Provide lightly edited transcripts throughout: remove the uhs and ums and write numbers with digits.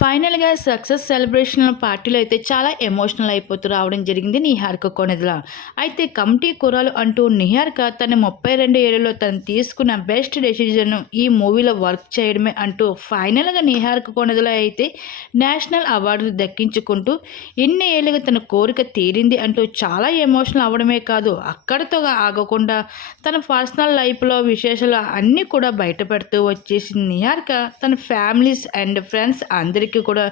ఫైనల్‌గా success celebration పార్టీలో అయితే చాలా ఎమోషనల్ అయిపోతూ రావడం జరిగింది నిహారిక కొణిదెల. అయితే కమిటీ కుర్రాలు అంటూ నిహారిక తన 32 ఏళ్లలో తను తీసుకున్న బెస్ట్ డెసిషన్ ఈ మూవీలో వర్క్ చేయడమే అంటూ ఫైనల్‌గా నిహారిక కొణిదెల అయితే నేషనల్ అవార్డులు దక్కించుకుంటూ ఇన్ని ఏళ్లుగా తన కోరిక తీరింది అంటూ చాలా ఎమోషనల్ అవ్వడమే కాదు, అక్కడితో ఆగకుండా తన పర్సనల్ లైఫ్‌లో విశేషాలు అన్నీ కూడా బయటపెడుతూ వచ్చేసింది నిహారిక. తన ఫ్యామిలీస్ అండ్ ఫ్రెండ్స్ అందరికీ కూడా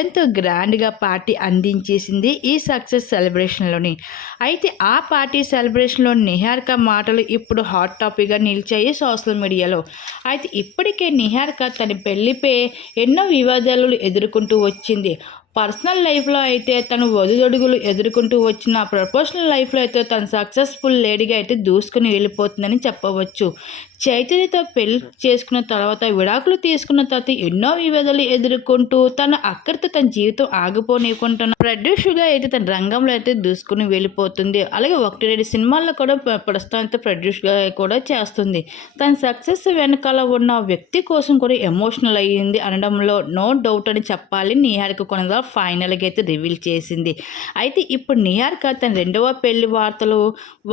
ఎంతో గ్రాండ్గా పార్టీ అందించేసింది ఈ సక్సెస్ సెలబ్రేషన్లోని. అయితే ఆ పార్టీ సెలబ్రేషన్లో నిహారిక మాటలు ఇప్పుడు హాట్ టాపిక్గా నిలిచాయి సోషల్ మీడియాలో. అయితే ఇప్పటికే నిహారిక తన పెళ్లిపై ఎన్నో వివాదాలు ఎదుర్కొంటూ వచ్చింది. పర్సనల్ లైఫ్లో అయితే తను ఒడిదుడుకులు ఎదుర్కొంటూ వచ్చిన ప్రొఫెషనల్ లైఫ్లో అయితే తను సక్సెస్ఫుల్ లేడీగా అయితే దూసుకుని వెళ్ళిపోతుందని చెప్పవచ్చు. చైతన్యతో పెళ్లి చేసుకున్న తర్వాత విడాకులు తీసుకున్న తర్వాత ఎన్నో వివాదాలు ఎదుర్కొంటూ అక్కడితో తన జీవితం ఆగిపోనివ్వకుండా ప్రొడ్యూసర్గా అయితే తన రంగంలో అయితే దూసుకుని వెళ్ళిపోతుంది. అలాగే 1-2 సినిమాల్లో కూడా ప్రస్తుతానికి ప్రొడ్యూసర్గా కూడా చేస్తుంది. తన సక్సెస్ వెనకాల ఉన్న వ్యక్తి కోసం కూడా ఎమోషనల్ అయ్యింది అనడంలో నో డౌట్ అని చెప్పాలి. నిహారిక కొణిదెల ఫైనల్గా అయితే రివీల్ చేసింది. అయితే ఇప్పుడు నిహారిక తన రెండవ పెళ్లి వార్తలు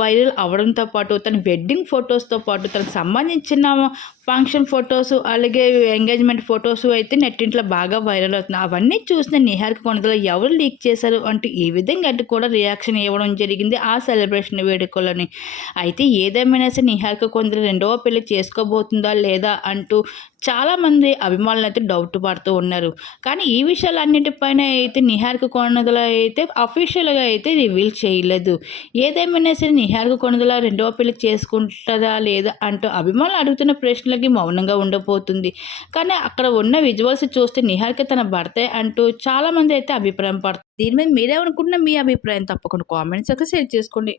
వైరల్ అవడంతో పాటు తన వెడ్డింగ్ ఫొటోస్తో పాటు తనకు సంబంధించిన ఫంక్షన్ ఫొటోస్ అలాగే ఎంగేజ్మెంట్ ఫొటోస్ అయితే నెట్టింట్లో బాగా వైరల్ అవుతున్నాయి. అవన్నీ చూసిన నిహారిక కొణిదెల ఎవరు లీక్ చేశారు అంటూ ఈ విధంగా అంటే కూడా రియాక్షన్ ఇవ్వడం జరిగింది ఆ సెలబ్రేషన్ వేడుకలని. అయితే ఏదేమైనా సరే నిహారిక కొణిదెల రెండవ పెళ్లి చేసుకోబోతుందా లేదా అంటూ చాలామంది అభిమానులు అయితే డౌట్ పడుతూ ఉన్నారు. కానీ ఈ విషయాలన్నింటిపైన అయితే నిహారిక కొణిదెల అయితే అఫీషియల్గా అయితే రివీల్ చేయలేదు. ఏదేమైనా సరే నిహారిక కొణిదెల రెండవ పెళ్లి చేసుకుంటుందా లేదా అంటూ అభిమానులు అడుగుతున్న ప్రశ్నలకి మౌనంగా ఉండబోతుంది. కానీ అక్కడ ఉన్న విజువల్స్ చూస్తే నిహారిక తన భర్తే అంటూ చాలామంది అయితే అభిప్రాయం పడుతుంది. దీని మీద మీరేమనుకుంటున్నా మీ అభిప్రాయం తప్పకుండా కామెంట్స్ అయితే షేర్ చేసుకోండి.